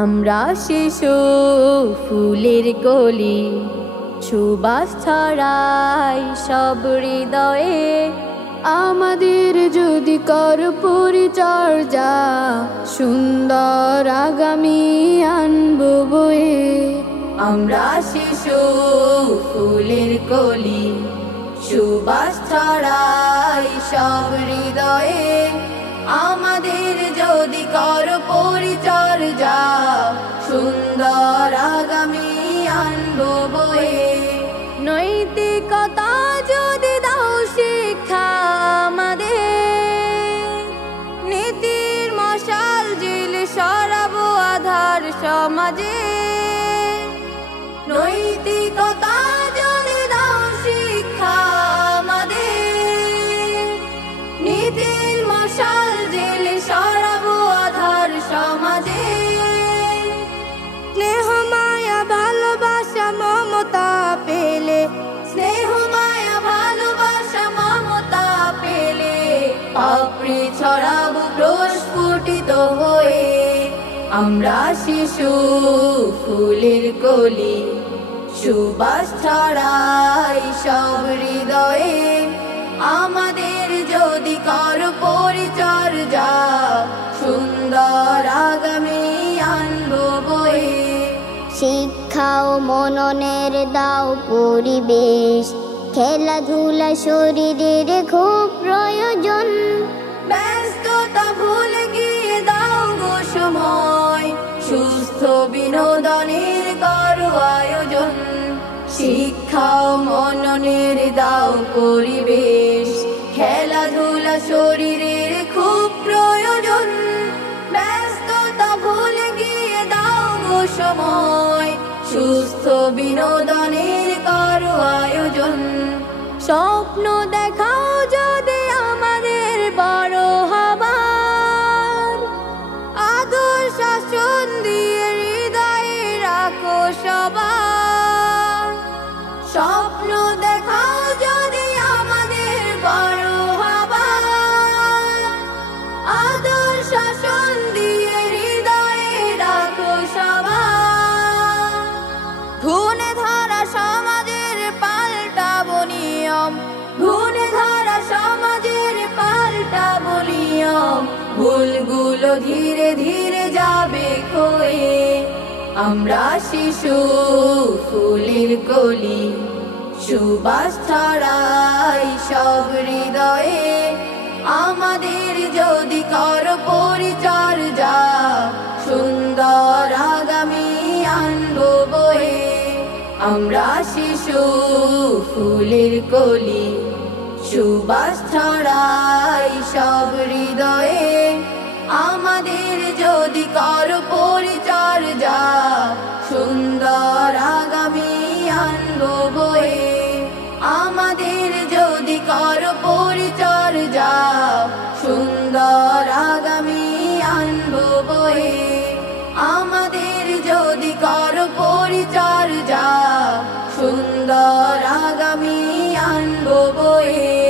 আমরা শিশু ফুলের কলি, সুবাস ছড়াই সব হৃদয়ে। আমাদের যদি কর পরিচর্যা, সুন্দর আগামী আনবো বয়ে। আমরা শিশু ফুলের কলি, সুবাস ছড়াই সব হৃদয়ে। আমাদের যদি কর পরিচর্যা, সুন্দর আগামী আনবো বয়ে। নৈতিকতা যদি দাও শিক্ষা আমাদের, নীতির মশাল জেলে সরাবো আধার সমাজে। নৈতিকতা যদি দাও শিক্ষা আমাদের, নীতির মশাল জেলে সরাবো আধার সমাজে। স্নেহ মায়া ভালোবাসা মমতা পেলে, স্নেহ মায়া ভালোবাসা মমতা পেলে, পাপড়ি ছড়াবো প্রস্ফুটিত হয়ে। আমরা শিশু ফুলের কলি, সুবাস ছড়াই সব হৃদয়ে। আমাদের যদি কর পরিচর্যা, সুন্দর আগামী আনবো বয়ে। শিক্ষা ও মননের দাও পরিবেশ, খেলাধুলা শরীরের খুব প্রয়োজন। ব্যস্ততা ভুলে গিয়ে দাও গো সময়, সুস্থ বিনোদনের করো আয়োজন। শিক্ষা ও মননের দাও পরিবেশ, খেলাধুলা শরীরের খুব প্রয়োজন। ব্যস্ততা ভুলে গিয়ে দাও গো সময়, সুস্থ বিনোদনের করো আয়োজন। স্বপ্ন দেখাও যদি আমাদের বড় হবার, আদর শাসন দিয়ে হৃদয়ে রাখো সবার। স্বপ্ন দেখাও যদি আমাদের বড় হবার, আদর শাসন দিয়ে হৃদয়ে রাখো সবার। ঘুণে ধরা সমাজের পাল্টাবো নিয়ম, ঘুণে ধরা সমাজের পাল্টাবো নিয়ম। ভুলগুলো ধীরে ধীরে যাবে ক্ষয়ে। আমরা শিশু ফুলের কলি, সুবাস ছড়াই সব হৃদয়ে। আমাদের যদি কর পরিচর্যা, সুন্দর আগামী আনবো বয়ে। আমরা শিশু ফুলের কলি, সুবাস ছড়াই সব হৃদয়ে। আমাদের যদি কর পরিচর্যা, সুন্দর আগামী আনবো বয়ে। আমাদের যদি কর পরিচর্যা, সুন্দর আগামী আনবো বয়ে। আমাদের যদি কর পরিচর্যা, সুন্দর আগামী আনবো বয়ে।